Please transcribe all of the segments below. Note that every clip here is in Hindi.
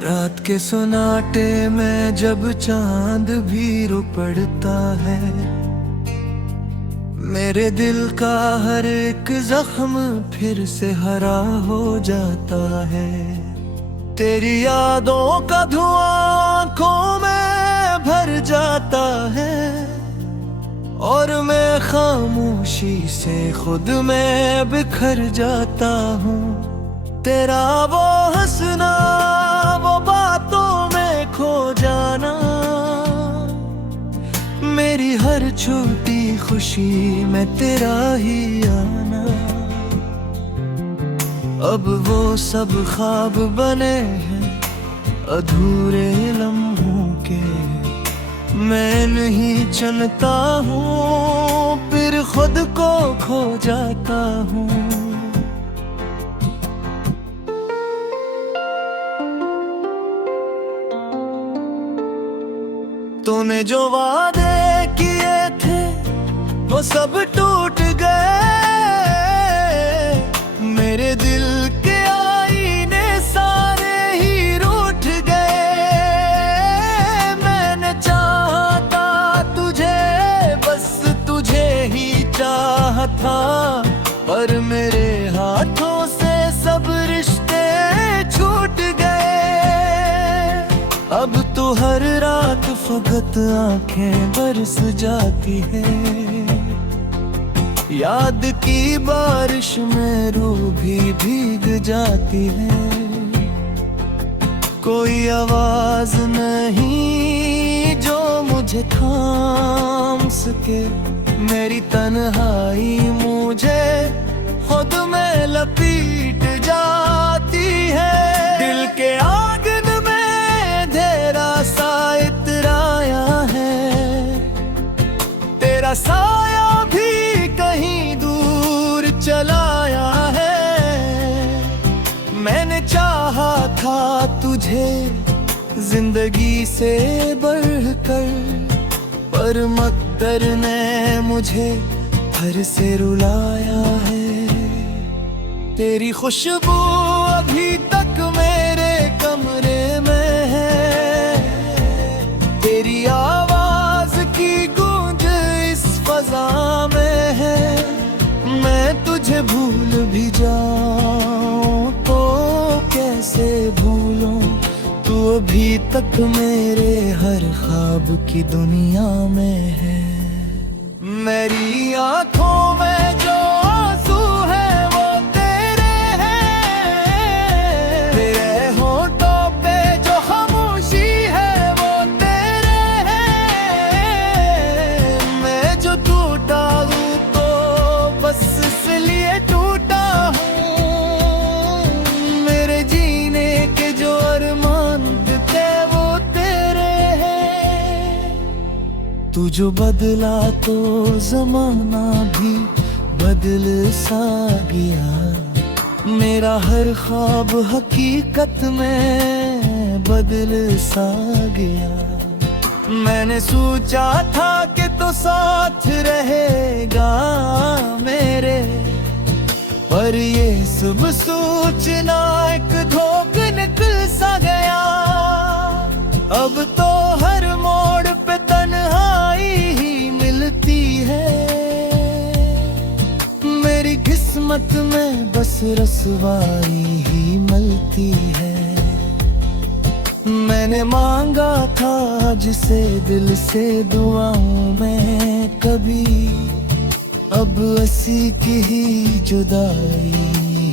रात के सन्नाटे में जब चांद भी रो पड़ता है, मेरे दिल का हर एक जख्म फिर से हरा हो जाता है। तेरी यादों का धुआं आंखों में भर जाता है और मैं खामोशी से खुद में बिखर जाता हूँ। तेरा वो हंसना, वो बातों में खो जाना, मेरी हर छोटी खुशी में तेरा ही आना। अब वो सब ख्वाब बने हैं अधूरे लम्हों के, मैं नहीं चलता हूँ फिर खुद को खो जाता हूँ। तूने जो वादे किए थे वो सब टूट गए, मेरे दिल के आईने सारे ही रूठ गए। मैंने चाहा था तुझे, बस तुझे ही चाहा था, पर मेरे हाथों से सब रिश्ते छूट गए। अब तो हर रात फकत आंखें बरस जाती है, याद की बारिश में रूह भी भीग जाती है। कोई आवाज नहीं जो मुझे थाम सके, मेरी तन्हाई मुझे खुद में लपेट जाती है। दिल के आंगन में अंधेरा सा इतराया है, तेरा साया भी कहीं दूर चलाया है। मैंने चाहा था तुझे जिंदगी से बढ़कर, पर मकदर ने मुझे घर से रुलाया है। तेरी खुशबू अभी तक मेरे कमरे में है, तेरी आवाज की गूंज इस फजा में है। मैं तुझे भूल भी जाऊं तो कैसे भूलूं, तू अभी तक मेरे हर ख्वाब की दुनिया में है। मेरी आंखों में जो आंसू है वो तेरे हैं, तेरे होठों पे जो खामोशी है वो तेरे हैं। मैं जो टूटा हूँ तो बस इसलिए टूटा हूँ, मेरे जीने के जो अरमान थे वो तेरे हैं। तू जो बदला तो जमाना भी बदल सा गया, मेरा हर ख्वाब हकीकत में बदल सा गया। मैंने सोचा था कि तो साथ रहेगा मेरे, पर ये सब सोचना एक धोख निकल सा गया। अब तो हर मोड़ पे तन्हाई ही मिलती है, मेरी किस्मत में बस रसवाई ही मिलती है। मैंने मांगा था जिसे दिल से दुआओं में कभी, अब ऐसी की ही जुदाई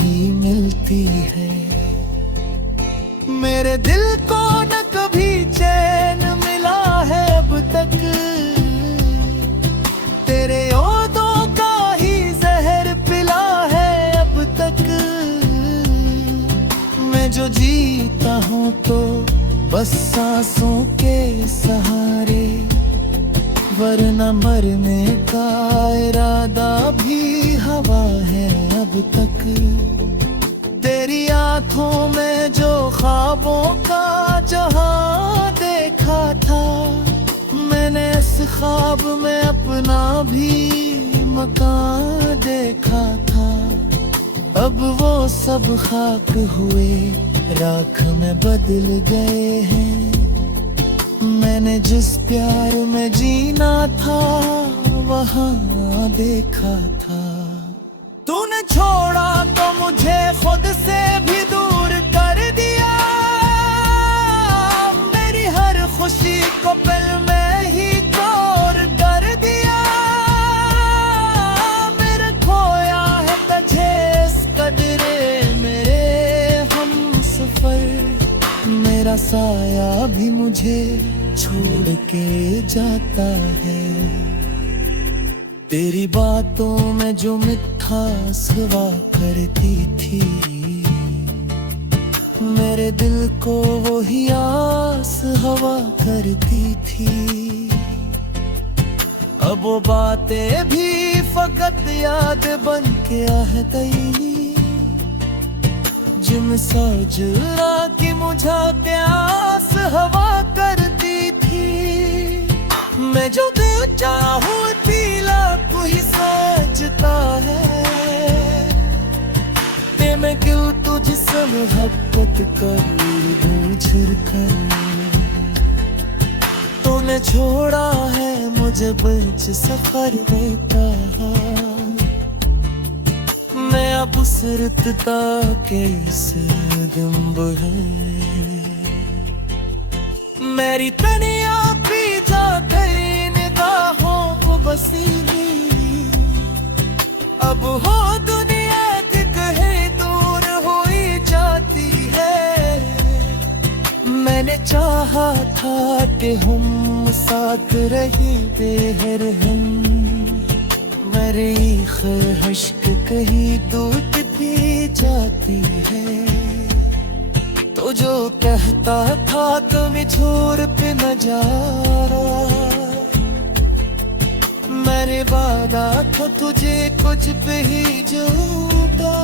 ही मिलती है। मेरे दिल को न कभी चैन मिला है अब तक, तेरे यादों का ही जहर पिला है अब तक। मैं जो जीता हूँ तो बस सांसों के सहारे, वरना मरने का इरादा भी हवा है अब तक। तेरी आंखों में जो ख्वाबों का जहां देखा था, मैंने इस ख्वाब में अपना भी मकान देखा था। अब वो सब खाक हुए राख में बदल गए हैं। मैंने जिस प्यार में जीना था वहाँ देखा था। तूने छोड़ा तो मुझे खुद से भी दूर कर दिया। मेरी हर खुशी को पल में ही चोर कर दिया। मेरा खोया है तुझे इस कदरे मेरे हम सफर। मेरा साया भी मुझे छोड़ के जाता है। तेरी बातों में जो मिठास हुआ करती थी, मेरे दिल को वही आस हवा करती थी। अब वो बातें भी फकत याद बन के आह गई। जिम सजना की मुझे प्यास हवा करती थी। मैं जो दिल चाहूं पीला कोई सोचता है। ते मैं क्यों तुझसे मोहब्बत करूं झुर कर। तूने छोड़ा है मुझे बीच सफर में कहा। मैं अब सिरता के इस गुंब है। मेरी तनिया पीछा तेरी निगाहों को बसी। अब हो दुनिया थी कहीं दूर हुई जाती है। मैंने चाहा था कि हम साथ रही बेहर हम। मेरी ख्वाहिश कहीं टूटती जाती है। तो जो कहता था तुम्हें छोड़ पे न जा। मैंने वादा था तुझे कुछ पे ही झूठा।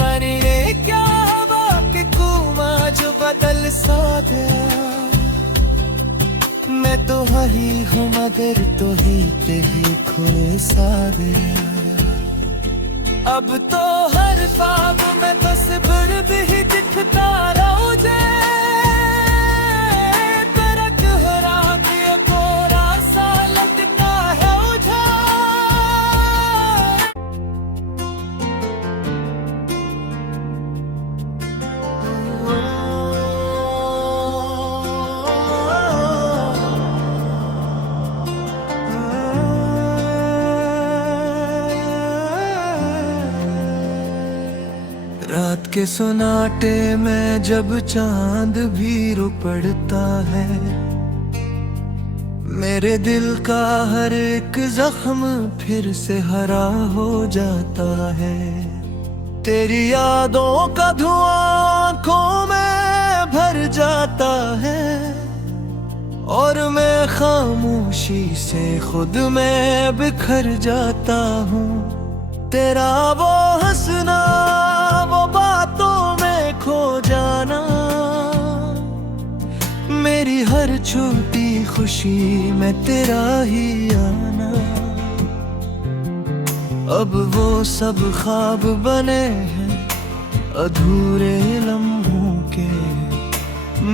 पर ये क्या वाक़ई कुमा जो बदल सा गया। मैं तो वही हूँ मगर तो ही पे ही खुले सा गया। अब तो हर ख्वाब में तस्वीर भी दिखता रहो जे। तेरा गहरा के कोरा सा लगता है उजाड़। रात के सुनाटे में जब चांद भी रो पड़ता है। मेरे दिल का हर एक जख्म फिर से हरा हो जाता है। तेरी यादों का धुआं आंखों में भर जाता है। और मैं खामोशी से खुद में बिखर जाता हूँ। तेरा वो हंसना वो बातों में खो जाना। मेरी हर छोटी खुशी में तेरा ही आना। अब वो सब ख्वाब बने हैं अधूरे लम्हों के।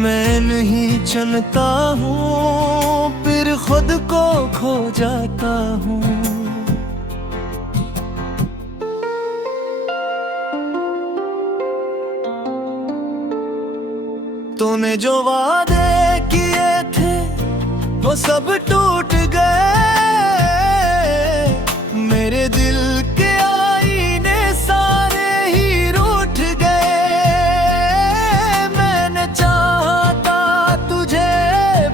मैं नहीं चलता हूँ फिर खुद को खो जाता हूँ। तूने जो वादे किए थे वो सब टूट गए। मेरे दिल के आईने सारे ही रूठ गए। मैंने चाहा था तुझे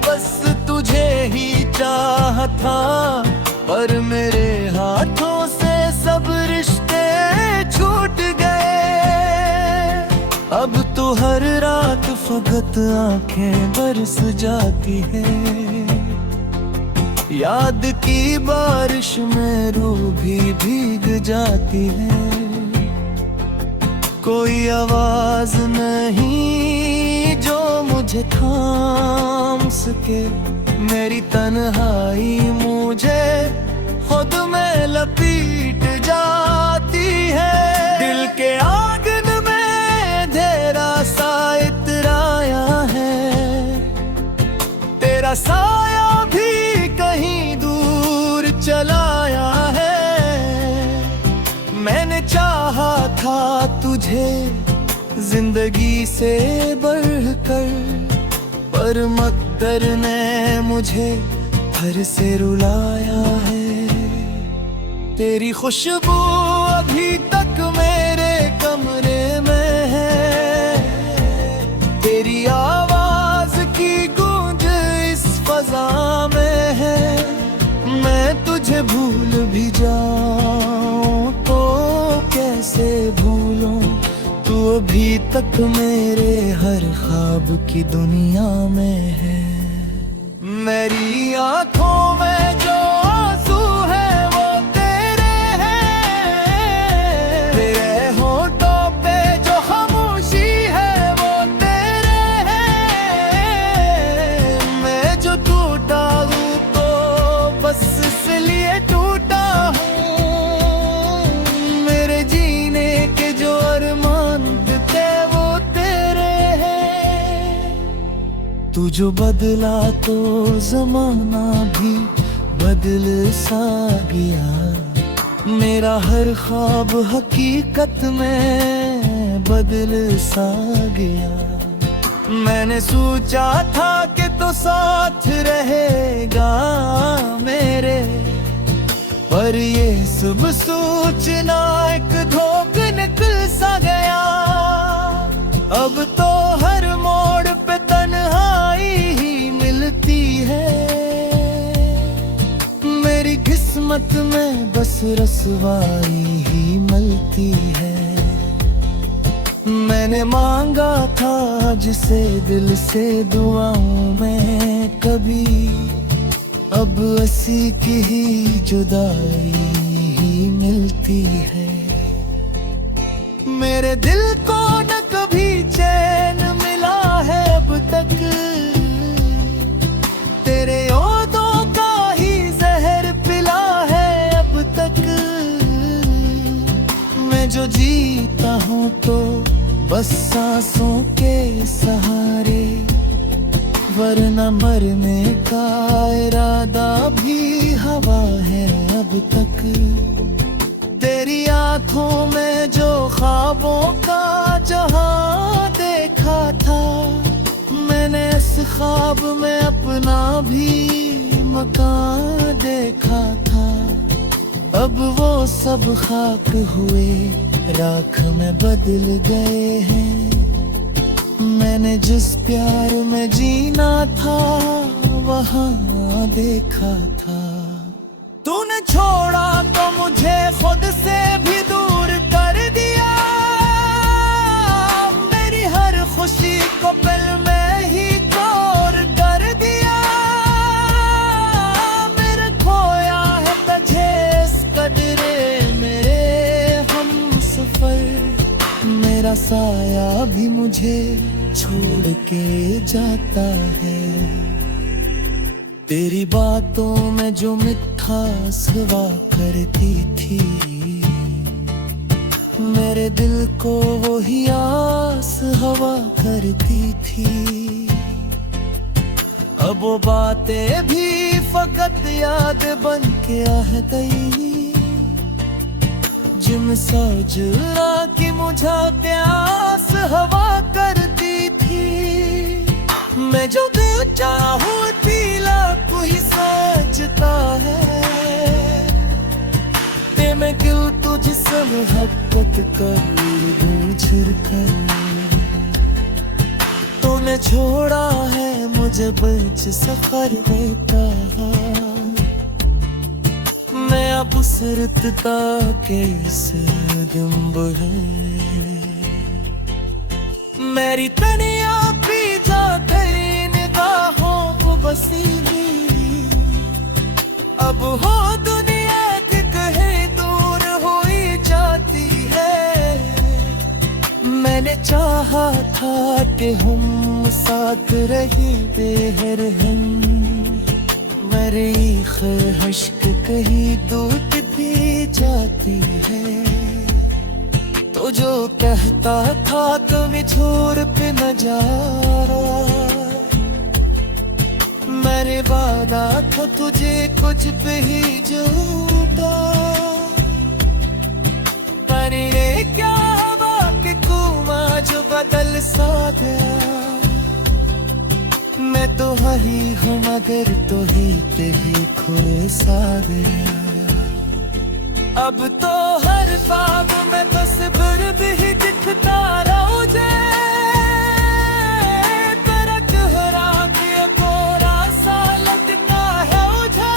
बस तुझे ही चाहा था। पर मेरे हाथों से सब रिश्ते छूट गए। अब तो हर रात फकत आंखें बरस जाती है। याद की बारिश में रूह भी भीग जाती है। कोई आवाज नहीं जो मुझे थाम सके। मेरी तन्हाई मुझे खुद में लपेट जाती है। दिल के आंगन में अंधेरा सा इतराया है, तेरा साया भी कहीं दूर चलाया है। मैंने चाहा था तुझे जिंदगी से बढ़कर, पर मकदर ने मुझे घर से रुलाया है। तेरी खुशबू अभी तक मेरे कमरे में है, तेरी आवाज की गूंज इस फजा में है। मैं तुझे भूल भी जाऊं तो कैसे भूलूं, तू अभी तक मेरे हर ख्वाब की दुनिया में है। मेरी आंखों में जो आंसू है वो तेरे हैं, तेरे होठों पे जो खामोशी है वो तेरे हैं। मैं जो टूटा हूँ तो बस इसलिए टूटा हूँ, मेरे जीने के जो अरमान थे वो तेरे हैं। तू जो बदला तो जमाना भी बदल सा गया, मेरा हर ख्वाब हकीकत में बदल सा गया। मैंने सोचा था कि तो साथ रहेगा मेरे, पर ये सब सोचना एक धोख निकल सा गया। अब तो हर मोड़ पे तन्हाई ही मिलती है, मेरी किस्मत में बस रसवाई ही मिलती है। मैंने मांगा था जिसे दिल से दुआओं में कभी, अब ऐसी की ही जुदाई ही मिलती है। मेरे दिल को न कभी चैन मिला है अब तक, तेरे यादों का ही जहर पिला है अब तक। मैं जो जीता हूँ तो बस सांसों के सहारे, वरना मरने का इरादा भी हवा है अब तक। तेरी आंखों में जो ख्वाबों का जहां देखा था, मैंने इस ख्वाब में अपना भी मकान देखा था। अब वो सब खाक हुए राख में बदल गए हैं। मैंने जिस प्यार में जीना था वहाँ देखा था। तूने छोड़ा तो मुझे खुद से भी दूर कर दिया, मेरी हर खुशी को पल में ही चोर कर दिया। मेरे खोया है तुझे इस कदरे मेरे हम सफर, मेरा साया भी मुझे छोड़ के जाता है। तेरी बातों में जो मिठास हुआ करती थी, मेरे दिल को वही आस हवा करती थी। अब वो बातें भी फकत याद बन के रह गई, जिम सजना की मुझे प्यास हवा करती थी। मैं जो दिल चाहूँ पीला कोई सोचता है, ते मैं क्यों तुझसे मोहब्बत कर दूर कर। तूने छोड़ा है मुझे बीच सफर में कहा, मैं अब उस रिश्ता के गुंब है। मेरी तनिया पी जा तेरी निगाहों को बसी, अब हो दुनिया के कहीं दूर हो ही जाती है। मैंने चाहा था कि हम साथ रही बेहर हम, मेरी ख्वाहिश कहीं दूर भी जाती है। जो कहता था कभी छोर पे न जा रहा, मैंने वादा था तुझे कुछ पे ही झूठा। पर ये क्या हवा के कुआं जो बदल सा गया, मैं तो वही हूँ मगर तो ही पे ही खोए सा गया। अब तो हर ख्वाब में तस्वीर भी दिखता रोजे, तेरा चेहरा भी कोरा सा लगता है उझा।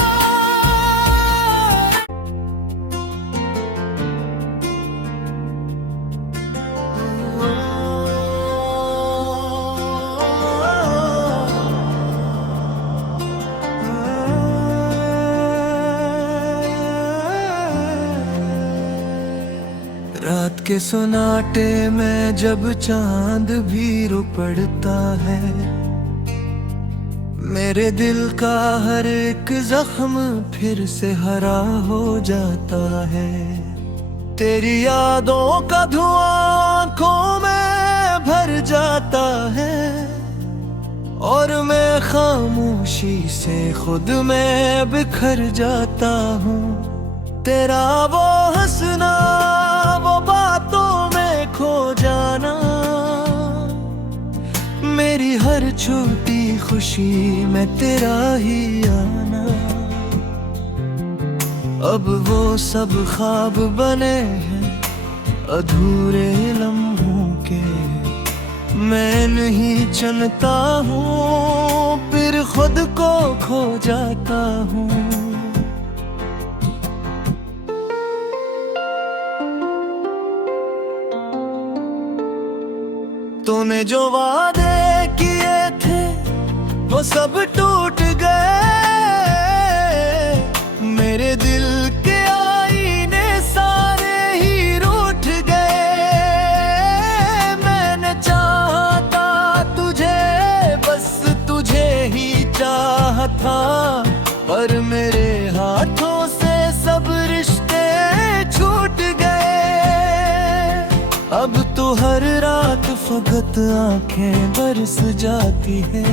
रात के सुनाटे में जब चांद भी रो पड़ता है, मेरे दिल का हर एक जख्म फिर से हरा हो जाता है। तेरी यादों का धुआं आंखों में भर जाता है, और मैं खामोशी से खुद में बिखर जाता हूँ। तेरा वो हंसना, वो बातों में खो जाना, मेरी हर छोटी खुशी में तेरा ही आना। अब वो सब ख्वाब बने हैं अधूरे लम्हों के, मैं नहीं चलता हूँ फिर खुद को खो जाता हूँ। तूने जो वादे किए थे वो सब टूट गए, मेरे दिल के आईने सारे ही रूठ गए। मैंने चाहा था तुझे, बस तुझे ही चाहा था, पर मेरे हाथों से सब रिश्ते छूट गए। अब तो हर रात फकत आंखें बरस जाती है,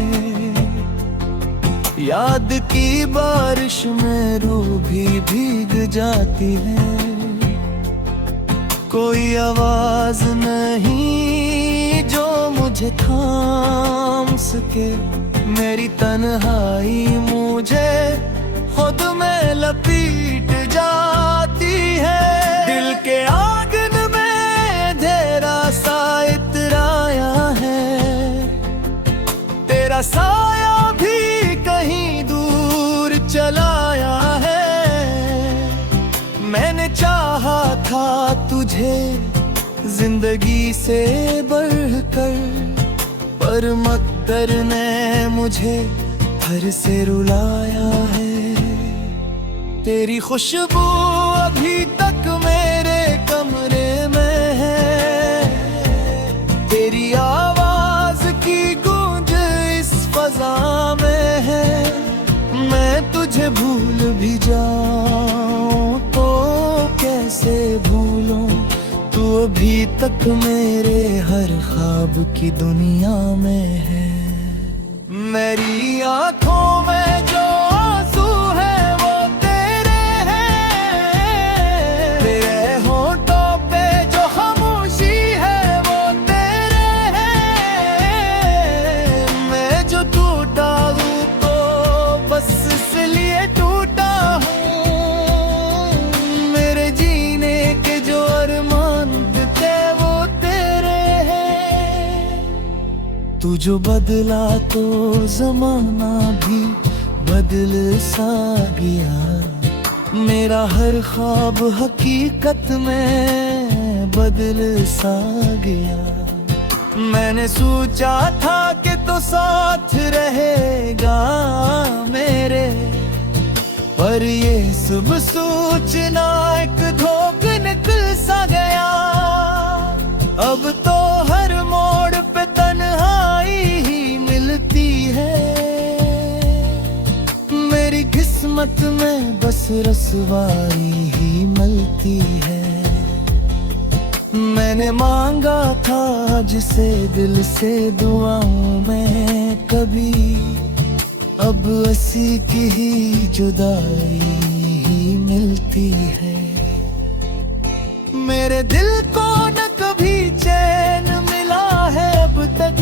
याद की बारिश में रूह भी भीग जाती है। कोई आवाज नहीं जो मुझे थाम सके, मेरी तन्हाई मुझे खुद में लपीट जाती है। दिल के आंगन में अंधेरा सा इतराया है, तेरा साया भी कहीं दूर चलाया है। मैंने चाहा था तुझे जिंदगी से बढ़कर, पर मकदर ने मुझे घर से रुलाया है। तेरी खुशबू अभी तक मेरे कमरे में है, तेरी आवाज की गूंज इस फजा में है। मैं तुझे भूल भी जाऊं तो कैसे भूलूं, तू अभी तक मेरे हर ख्वाब की दुनिया में है। मेरी आंखों में जो आंसू है वो तेरे हैं, तेरे होंठों पे जो खामोशी है वो तेरे हैं। मैं जो टूटा हूँ तो बस इसलिए टूटा हूँ, मेरे जीने के जो अरमान थे वो तेरे हैं। तू जो बदला तो जमाना भी बदल सा गया, मेरा हर ख्वाब हकीकत में बदल सा गया। मैंने सोचा था कि तो साथ रहेगा मेरे, पर ये सब सोचना एक धोख निकल सा गया। अब तो हर मोड़ पे तन्हाई ही मिलती है, मेरी किस्मत में बस रसवाई ही मिलती है। मैं मैंने मांगा था जिसे दिल से दुआओं में कभी, अब ऐसी की ही जुदाई मिलती है। मेरे दिल को न कभी चैन मिला है अब तक,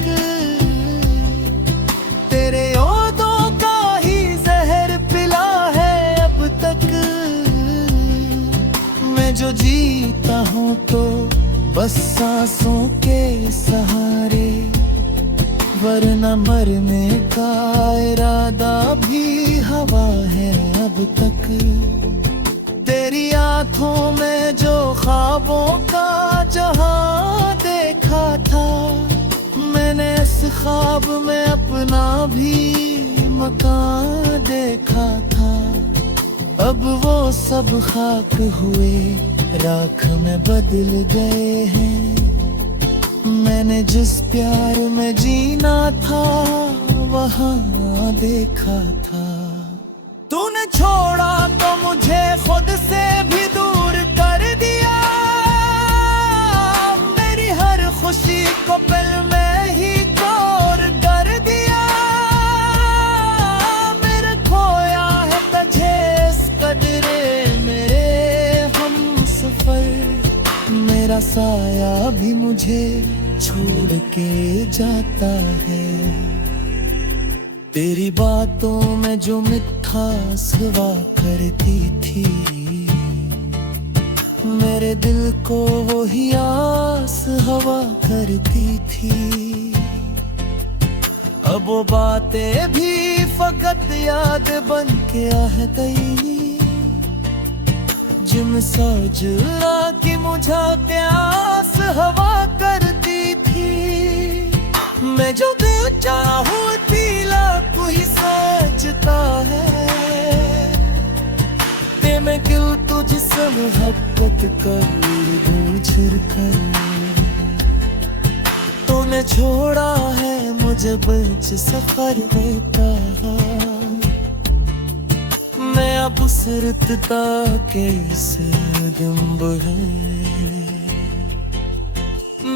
तेरे यादों का ही जहर पिला है अब तक। मैं जो जीता हूँ तो बस सांसों के सहारे, वरना मरने का इरादा भी हवा है अब तक। तेरी आंखों में जो ख्वाबों का जहां देखा था, मैंने इस ख्वाब में अपना भी मकान देखा था। अब वो सब खाक हुए राख में बदल गए हैं। मैंने जिस प्यार में जीना था वहाँ देखा था। तूने छोड़ा तो मुझे खुद से भी दूर कर दिया, मेरी हर खुशी को पल में ही तोड़ कर दिया। मेरा खोया है तुझे इस कदरे मेरे हम सफर, मेरा साया भी मुझे छोड़ के जाता है। तेरी बातों में जो मिठास हुआ करती थी, मेरे दिल को वो ही आस हवा करती थी। अब वो बातें भी फकत याद बन के आह गई, जिम सजना की मुझे प्यास हवा करती थी। मैं जो दिल चाहूँ पीला कोई सोचता है, ते मैं क्यों तुझसे मोहब्बत करूँ छिड़ कर। तूने छोड़ा है मुझे बीच सफर में कहा, मैं अब सिरता के इस गुंब है।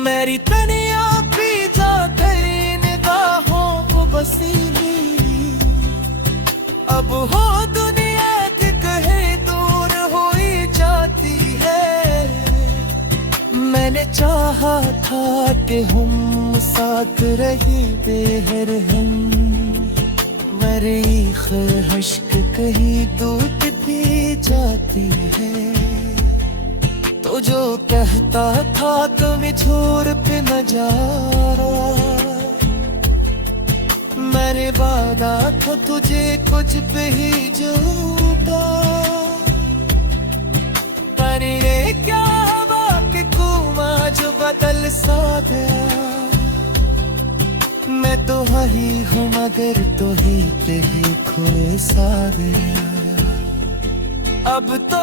मेरी तनिया पी जा तेरी निगाहों को बसीली, अब हो दुनिया की कहीं दूर हो ही जाती है। मैंने चाहा था कि हम साथ रही बेहर हम, मेरी ख्वाहिश कहीं दूर भी जाती है। तो जो कहता था तुम छोड़ पे न जा, मेरे वादा था तुझे कुछ पे ही झूठा। पर ये क्या हवा के कुआं जो बदल सा गया, मैं तो वही हूँ मगर तो ही पे ही खोए सा गया। अब तो